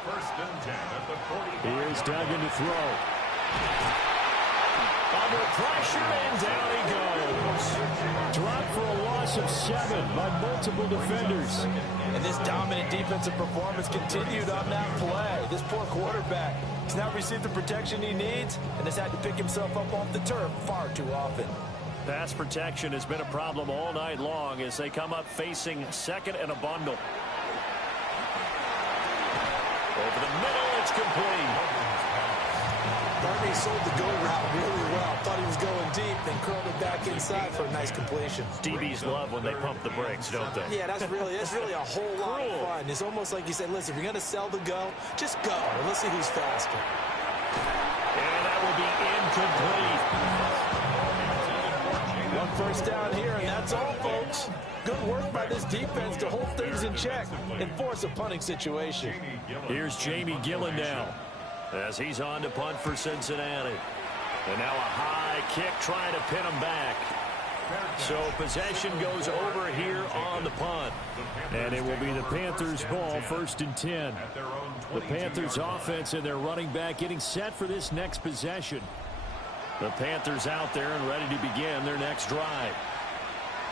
First and 10 at the 45. Here's Duggan to throw. Under pressure, and down he goes. Dropped for a loss of 7 by multiple defenders. And this dominant defensive performance continued on that play. This poor quarterback has now received the protection he needs and has had to pick himself up off the turf far too often. Pass protection has been a problem all night long as they come up facing second and a bundle. Over the middle, it's complete. Barney sold the go route really well. Thought he was going deep, then curled it back inside for a nice completion. DBs love when they pump the brakes, don't they? Yeah, that's really a whole lot of fun. It's almost like you said, listen, if you're going to sell the go, just go. And let's see who's faster. And that will be incomplete. One first down here, and that's all, folks. Good work by this defense to hold things in check and force a punting situation. Here's Jamie Gillen now, as he's on to punt for Cincinnati. And now a high kick trying to pin him back. So possession goes over here on the punt. And it will be the Panthers' ball, 1st and 10. The Panthers' offense and their running back getting set for this next possession. The Panthers out there and ready to begin their next drive.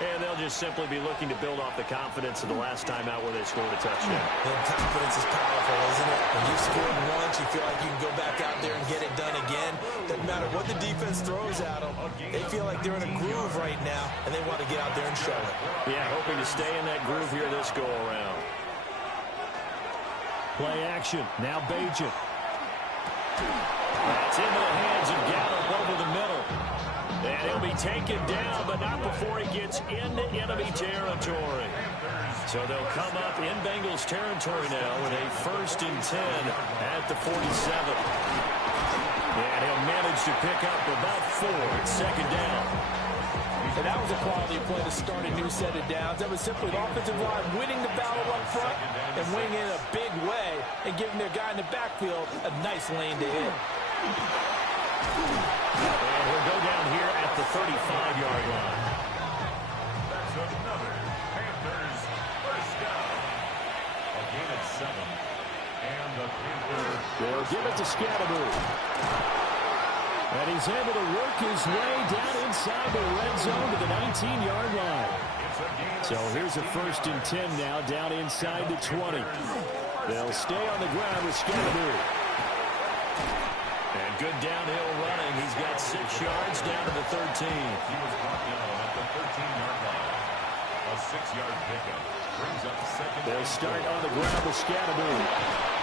And they'll just simply be looking to build off the confidence of the last time out where they scored a touchdown. And confidence is powerful, isn't it? When you've scored once, you feel like you can go back out there and get it done again. Doesn't matter what the defense throws at them. They feel like they're in a groove right now, and they want to get out there and show it. Yeah, hoping to stay in that groove here this go-around. Play action. Now Bajan. That's into the hands of Gallup over the middle. And he'll be taken down, but not before he gets into enemy territory. So they'll come up in Bengals territory now with a 1st and 10 at the 47. And he'll manage to pick up about 4 at 2nd down. And that was a quality play to start a new set of downs. That was simply the offensive line winning the battle up front and winning in a big way and giving their guy in the backfield a nice lane to hit. And he'll go down here at the 35-yard line. That's another Panthers first down. Again at 7. And the Panthers. They'll give it to Scatterby. And he's able to work his way down inside the red zone to the 19-yard line. So here's a 1st and 10 now down inside the 20. They'll stay on the ground with Scatterby. And good downhill running. He's got 6 yards down to the 13. He was brought down at the 13-yard line. A 6-yard pickup brings up 2nd. They'll start on the ground with Scatterby.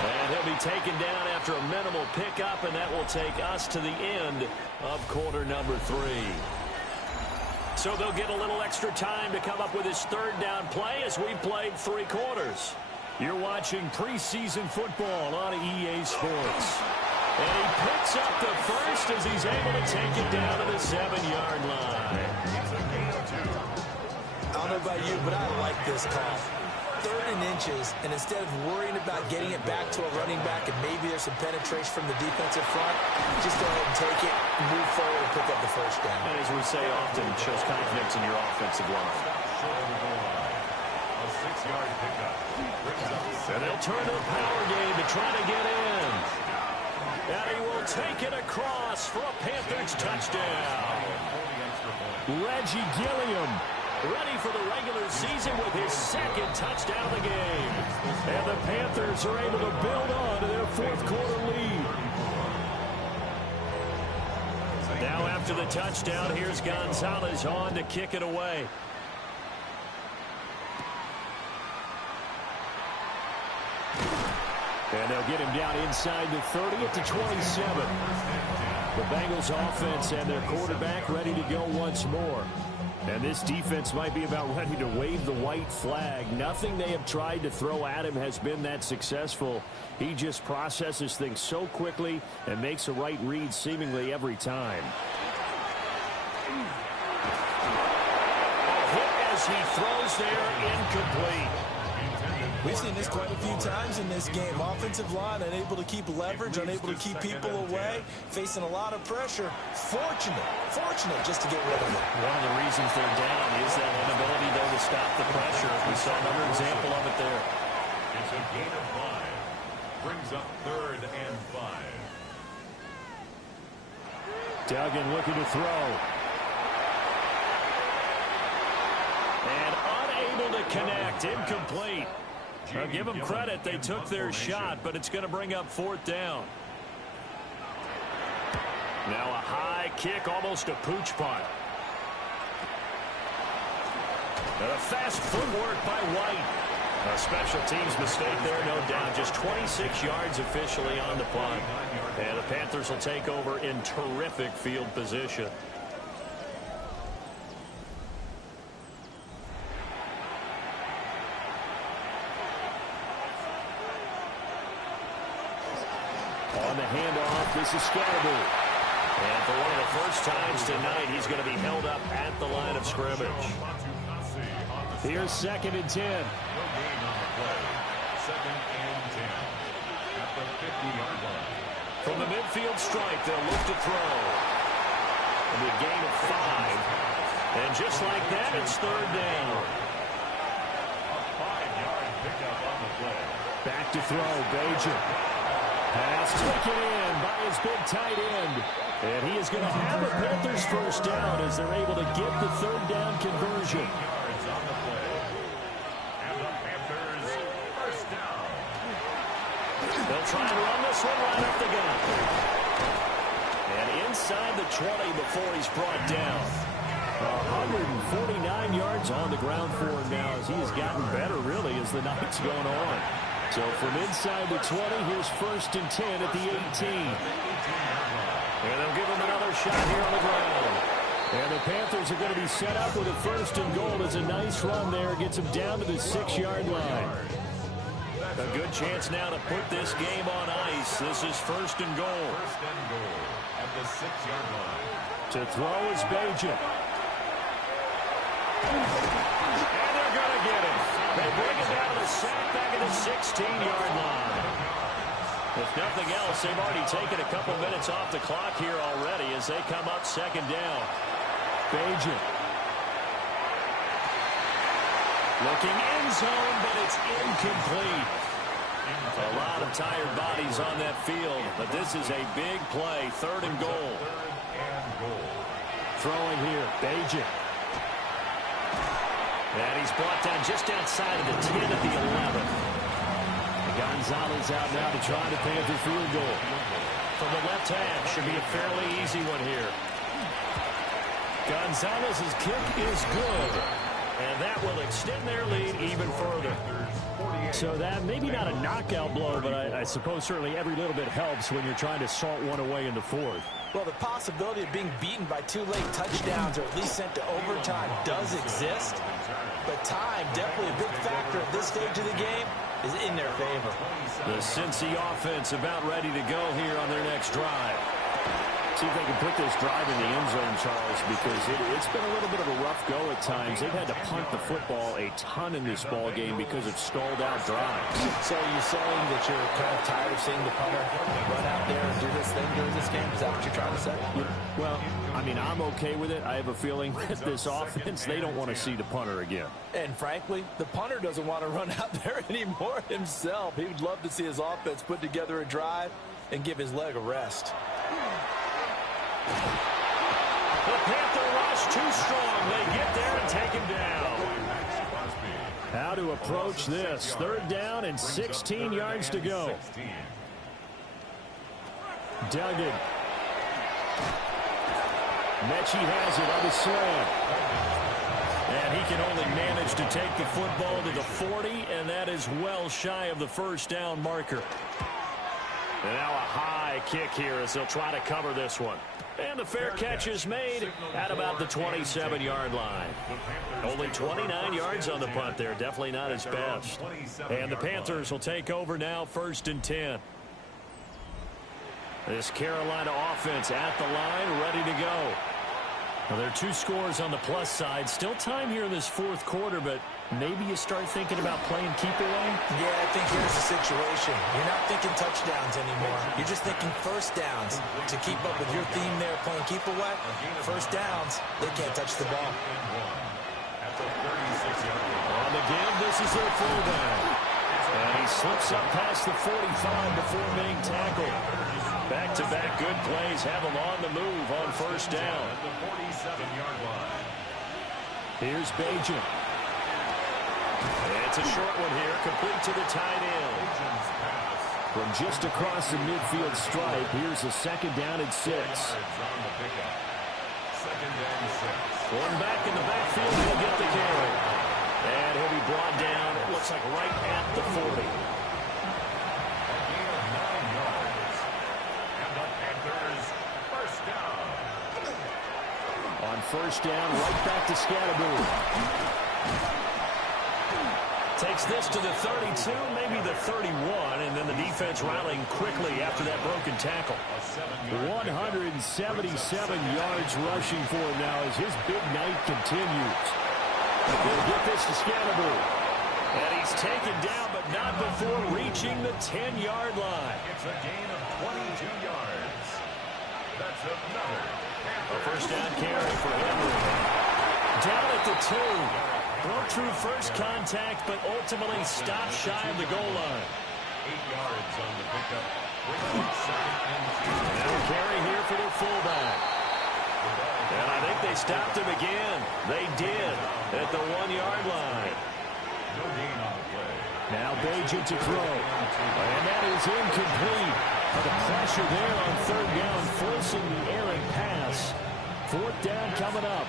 And he'll be taken down after a minimal pickup, and that will take us to the end of quarter number 3. So they'll get a little extra time to come up with his 3rd down play as we played 3 quarters. You're watching preseason football on EA Sports. And he picks up the first as he's able to take it down to the 7-yard line. I don't know about you, but I like this call. 3rd and inches, and instead of worrying about getting it back to a running back and maybe there's some penetration from the defensive front, just go ahead and take it, move forward, and pick up the first down. And as we say often, it shows confidence in your offensive line. A 6-yard pickup brings up 7. And they'll turn to the power game to try to get in. And he will take it across for a Panthers touchdown. Reggie Gilliam ready for the regular season with his 2nd touchdown of the game. And the Panthers are able to build on to their 4th quarter lead. Now after the touchdown. Here's Gonzalez on to kick it away. And they'll get him down inside the 30 at the 27. The Bengals offense and their quarterback ready to go once more. And this defense might be about ready to wave the white flag. Nothing they have tried to throw at him has been that successful. He just processes things so quickly and makes a right read seemingly every time. A hit as he throws there, incomplete. We've seen this quite a few times in this game. Offensive line unable to keep leverage, unable to keep people away, facing a lot of pressure. Fortunate just to get rid of it. One of the reasons they're down is that inability, though, to stop the pressure. We saw another example of it there. It's a gain of 5. Brings up 3rd and 5. Duggan looking to throw. And unable to connect. Incomplete. I'll give them credit. They took their shot, but it's going to bring up 4th down. Now a high kick, almost a pooch punt. And a fast footwork by White. A special teams mistake there, no doubt. Just 26 yards officially on the punt. And the Panthers will take over in terrific field position. On the handoff, this is Scatterby. And for one of the first times tonight, he's going to be held up at the line of scrimmage. Here's 2nd and 10. No gain on the play. 2nd and 10. At the 50-yard line. From the midfield stripe, they'll look to throw. It'll be a gain of 5. And just like that, it's 3rd down. A 5-yard pickup on the play. Back to throw, Bajan. Pass taken in by his big tight end. And he is going to have a Panthers first down as they're able to get the 3rd down conversion. Yards on the play. And the Panthers first down. They'll try and run this one right up the gut. And inside the 20 before he's brought down. 149 yards on the ground for him now as he has gotten better, really, as the night's going on. So from inside the 20, here's 1st and 10 at the 18. And they'll give him another shot here on the ground. And the Panthers are going to be set up with a 1st and goal. It's a nice run there. Gets him down to the 6-yard line. A good chance now to put this game on ice. This is 1st and goal. 1st and goal at the 6-yard line. To throw is Bajan. And they're going to get it. They bring it down to the sack back at the 16-yard line. If nothing else, they've already taken a couple minutes off the clock here already as they come up 2nd down. Bajan. Looking end zone, but it's incomplete. A lot of tired bodies on that field, but this is a big play. 3rd and goal. 3rd and goal. Throwing here, Bajan. And he's brought down just outside of the 10 at the 11. Gonzalez out now to try the Panther field goal. From the left half, should be a fairly easy one here. Gonzalez's kick is good. And that will extend their lead even further. So that, maybe not a knockout blow, but I suppose certainly every little bit helps when you're trying to salt one away in the 4th. Well, the possibility of being beaten by 2 late touchdowns or at least sent to overtime does exist. But time, definitely a big factor at this stage of the game, is in their favor. The Cincy offense about ready to go here on their next drive. See if they can put this drive in the end zone, Charles, because it's been a little bit of a rough go at times. They've had to punt the football a ton in this ball game because of stalled out drives. So you're saying that you're kind of tired of seeing the punter run out there and do this thing during this game? Is that what you're trying to say? Yeah, well, I mean, I'm okay with it. I have a feeling that this offense, they don't want to see the punter again. And frankly, the punter doesn't want to run out there anymore himself. He would love to see his offense put together a drive and give his leg a rest. The Panther rush too strong. They get there and take him down. How to approach this. 3rd down and 16 yards to go. Mechie has it on the slam. And he can only manage to take the football to the 40, and that is well shy of the first down marker. And now a high kick here as they'll try to cover this one. And the fair catch is made at about the 27-yard line. Only 29 yards on the punt there. Definitely not his best. And the Panthers will take over now, 1st and 10. This Carolina offense at the line, ready to go. Well, there are 2 scores on the plus side. Still time here in this 4th quarter, but maybe you start thinking about playing keep away? Yeah, I think here's the situation. You're not thinking touchdowns anymore. You're just thinking first downs. To keep up with your theme there, playing keep away, first downs, they can't touch the ball. On the give, this is their fullback. And he slips up past the 45 before being tackled. Back-to-back good plays have him on the move on first down. Here's Bajan. It's a short one here, complete to the tight end. From just across the midfield stripe, here's a 2nd down and 6. One back in the backfield, he'll get the carry. And he'll be brought down, it looks like right at the 40. On first down, right back to Scatterbury. Takes this to the 32, maybe the 31, and then the defense rallying quickly after that broken tackle. 177 yards rushing for him now as his big night continues. They'll get this to Scatterbury. And he's taken down, but not before reaching the 10-yard line. It's a gain of 22 yards. That's another. A first down carry for Henry. Down at the 2. Broke through first contact, but ultimately stopped shy of the goal line. 8 yards on the pickup. Now carry here for the fullback. And I think they stopped him again. They did at the 1-yard line. No gain on the play. Now Bajan to throw. And that is incomplete. The pressure there on 3rd down, forcing the errant pass. 4th down coming up.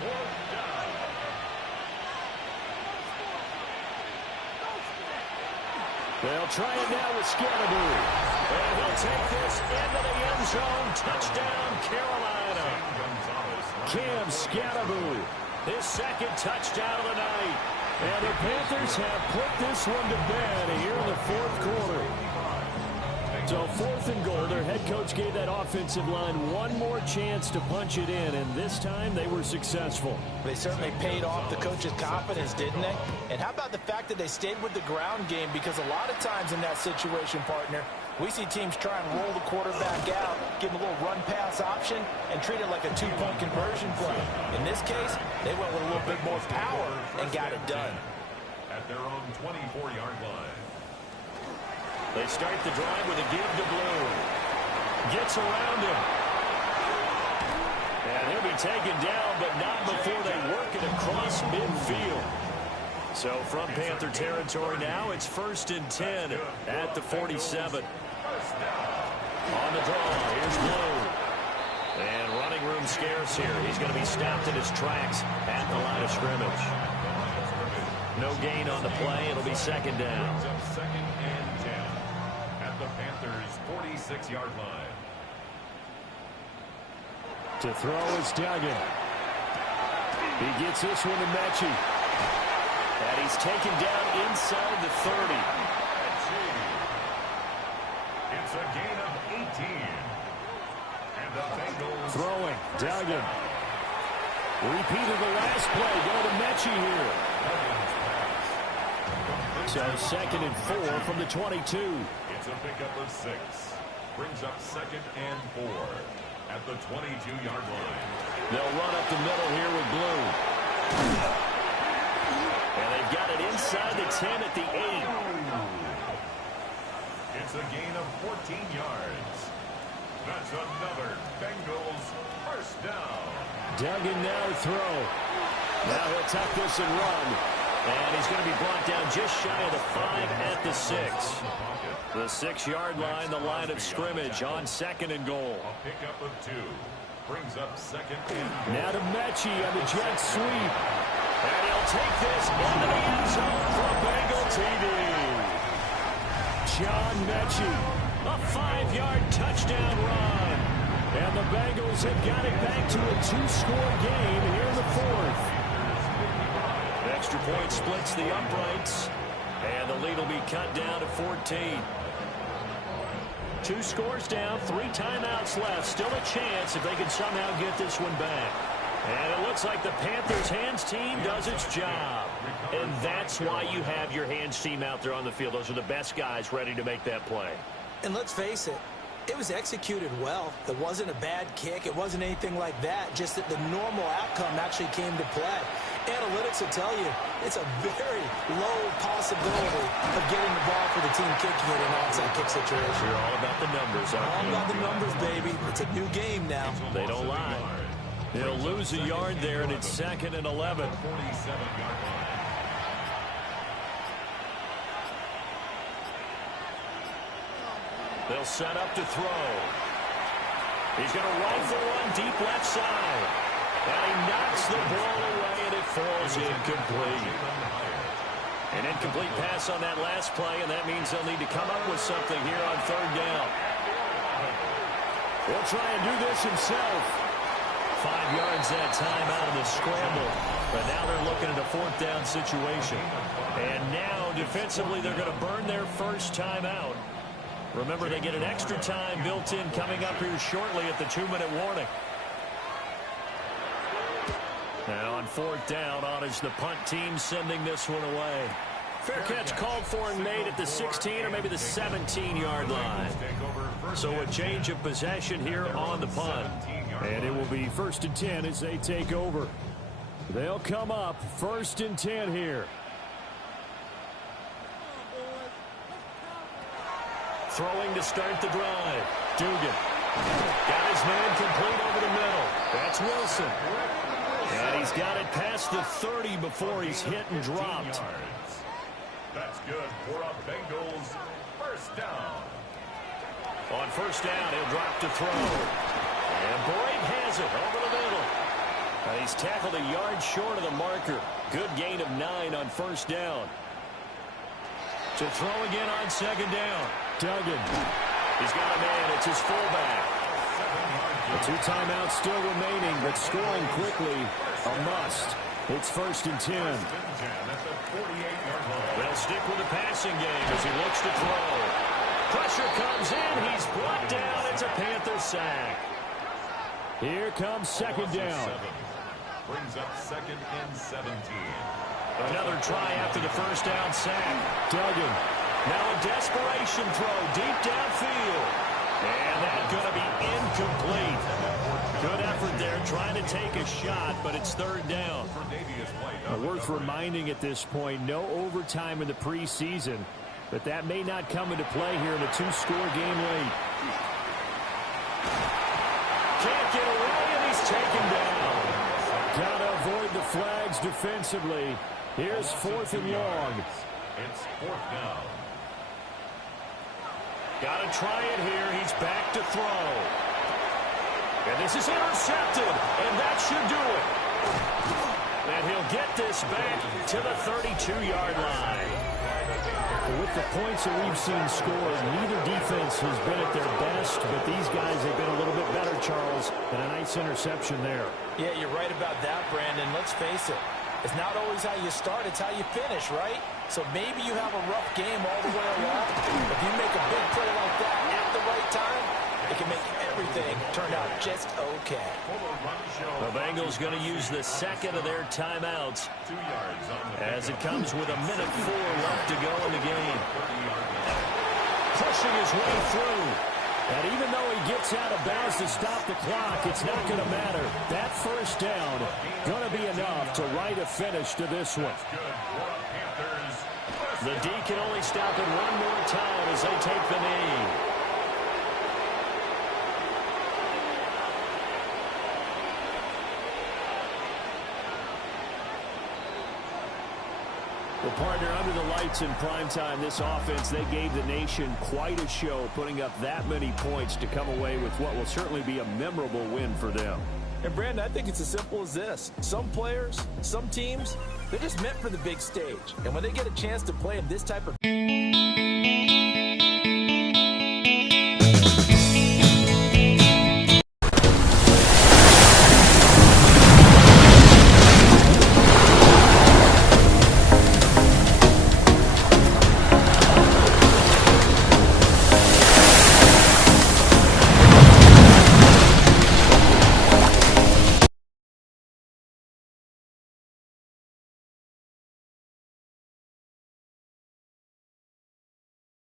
They'll try it now with Scatterbury. And they'll take this into the end zone. Touchdown, Carolina. Cam Scatterbury, his 2nd touchdown of the night. And the Panthers have put this one to bed here in the 4th quarter. So 4th and goal, their head coach gave that offensive line one more chance to punch it in, and this time they were successful. They certainly paid off the coach's confidence, didn't they? And how about the fact that they stayed with the ground game? Because a lot of times in that situation, partner, we see teams try and roll the quarterback out, give him a little run-pass option, and treat it like a 2-point conversion play. In this case, they went with a little bit more power and got it done. At their own 24-yard line. They start the drive with a give to Blue. Gets around him. And he'll be taken down, but not before they work it across midfield. So from Panther territory now, it's 1st and 10 at the 47. On the draw, here's Blue. And running room scarce here. He's going to be stopped in his tracks at the line of scrimmage. No gain on the play. It'll be 2nd down. 2nd and 10 at the Panthers' 46-yard line. To throw is Duggan. He gets this one to Mechie. And he's taken down inside the 30. It's a gain of 18. And the Bengals throwing. Duggan. Repeated the last play. Go to Mechie here. So 2nd and 4 from the 22. It's a pickup of 6. Brings up 2nd and 4 at the 22-yard line. They'll run up the middle here with Blue. And they've got it inside the 10 at the 8. It's a gain of 14 yards. That's another Bengals first down. Duggan now to throw. Now he'll tuck this and run. And he's going to be brought down just shy of the 5 at the 6. The 6-yard line, the line of scrimmage on 2nd and goal. A pickup of 2. Brings up second and Now to Mechie on the jet sweep. And he'll take this into the end zone for a Bengal TD. John Mechie, a 5-yard touchdown run. And the Bengals have got it back to a 2-score game here in the fourth. Extra point splits the uprights. And the lead will be cut down to 14. 2 scores down, 3 timeouts left. Still a chance if they can somehow get this one back. And it looks like the Panthers' hands team does its job. And that's why you have your hands team out there on the field. Those are the best guys ready to make that play. And let's face it, it was executed well. It wasn't a bad kick. It wasn't anything like that. Just that the normal outcome actually came to play. Analytics will tell you it's a very low possibility of getting the ball for the team kicking it in an onside kick situation. You're all about the numbers, aren't you? All about the numbers, baby. It's a new game now. They don't lie. They'll lose a yard there, and it's 2nd and 11. 47-yard line. They'll set up to throw. He's going to rifle one deep left side. And he knocks the ball away, and it falls incomplete. An incomplete pass on that last play, and that means they'll need to come up with something here on 3rd down. He'll try and do this himself. 5 yards that time out of the scramble. But now they're looking at a 4th down situation. And now, defensively, they're going to burn their first time out. Remember, they get an extra time built in coming up here shortly at the 2-minute warning. Now on 4th down, on is the punt team sending this one away. Fair catch called for and made at the 16 or maybe the 17-yard line. So a change of possession here on the punt. And it will be 1st and 10 as they take over. They'll come up 1st and 10 here. Throwing to start the drive. Dugan. Got his man complete over the middle. That's Wilson. And he's got it past the 30 before he's hit and dropped. That's good for a Bengals first down. On 1st down, he'll drop to throw. And Boyd has it over the middle. And he's tackled a yard short of the marker. Good gain of 9 on 1st down. To throw again on 2nd down. Duggan. He's got a man. It's his fullback. The 2 timeouts still remaining, but scoring quickly a must. It's 1st and 10. They'll stick with the passing game as he looks to throw. Pressure comes in. He's brought down. It's a Panther sack. Here comes 2nd down. Brings up 2nd and 17. Another try after the 1st down sack. Duggan. Now a desperation throw deep downfield. And that's going to be incomplete. Good effort there trying to take a shot, but it's 3rd down. Worth reminding at this point, no overtime in the preseason, but that may not come into play here in a 2-score game late. Can't get away, and he's taken down. Got to avoid the flags defensively. Here's 4th and long. It's 4th down. Got to try it here. He's back to throw. And this is intercepted, and that should do it. And he'll get this back to the 32-yard line. With the points that we've seen scored, neither defense has been at their best, but these guys have been a little bit better, Charles, and a nice interception there. Yeah, you're right about that, Brandon. Let's face it. It's not always how you start, it's how you finish, right? So maybe you have a rough game all the way along. If you make a big play like that at the right time, it can make everything turn out just okay. The Bengals going to use the 2nd of their timeouts as it comes with 1:04 left to go in the game. Pushing his way through. And even though he gets out of bounds to stop the clock, it's not going to matter. That 1st down going to be enough to write a finish to this one. The D can only stop it one more time as they take the knee. Well, partner, under the lights in primetime, this offense, they gave the nation quite a show, putting up that many points to come away with what will certainly be a memorable win for them. And, Brandon, I think it's as simple as this. Some players, some teams, they're just meant for the big stage. And when they get a chance to play in this type of